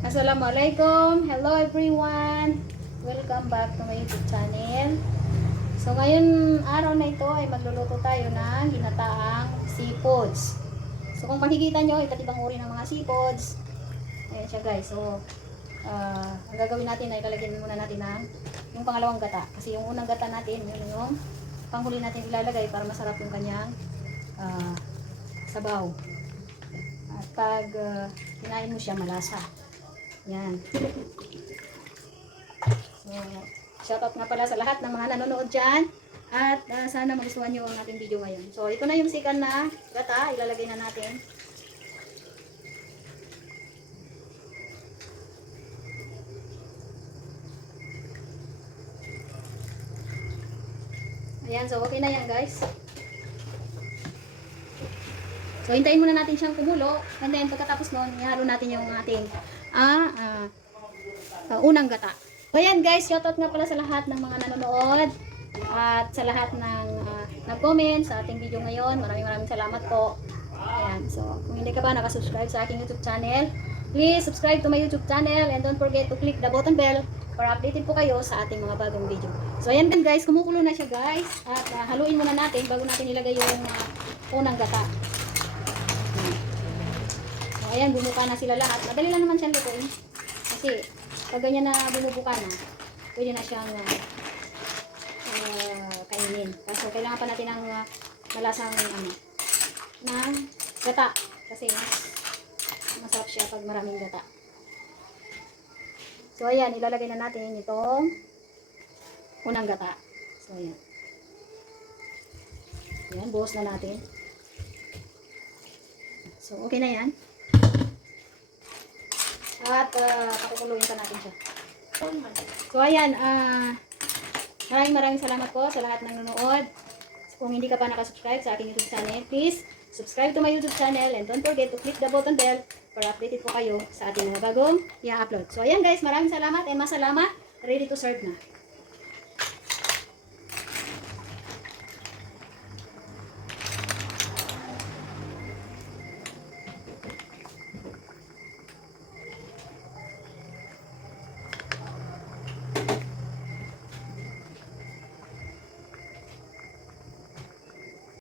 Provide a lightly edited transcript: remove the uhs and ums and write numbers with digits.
Assalamualaikum. Hello everyone. Welcome back to my YouTube channel. So ngayon araw na ito ay magluluto tayo ng ginataang seafoods. So kung makikita nyo, iba't ibang uri ng mga seafoods. Ayan siya guys. So ang gagawin natin ay ilalagyan muna natin ng yung pangalawang gata. Kasi yung unang gata natin, yun yung panghuli natin ilalagay para masarap yung kanyang sabaw. At pag kinain mo siya, malasa. Yan. So, shoutout nga pala sa lahat ng mga nanonood dyan. At sana magustuhan nyo ang ating video ngayon. So, ito na yung sikan na gata. Ilalagay na natin. Ayan. So, okay na yan guys. So, hintayin muna natin siyang kumulo. And then, pagkatapos nun, ihalo natin yung ating unang gata. So, ayan guys, shoutout nga pala sa lahat ng mga nanonood at sa lahat ng nag-comment sa ating video ngayon. Maraming salamat po. Ayan, so kung hindi ka pa nakasubscribe sa aking YouTube channel, please subscribe to my YouTube channel and don't forget to click the button bell para updated po kayo sa ating mga bagong video. So ayan din guys, kumukulo na siya guys at haluin muna natin bago natin ilagay yung unang gata. So ayan, bumuka na sila lahat. Madali lang naman siyang lutuin kasi pag ganyan na bumubuka na, pwede na siyang kainin. Kaso kailangan pa natin ng malasang ng gata. Kasi masarap siya pag maraming gata. So ayan, ilalagay na natin itong unang gata. So ayan. Ayan, buhos na natin. So okay na yan. At pakukuluin pa natin siya. So ayan, maraming salamat po sa lahat ng nanonood. Kung hindi ka pa nakasubscribe sa aking YouTube channel, please subscribe to my YouTube channel and don't forget to click the button bell para updated po kayo sa ating mga bagong i-upload. So ayan guys, maraming salamat and masalamat. Ready to serve na.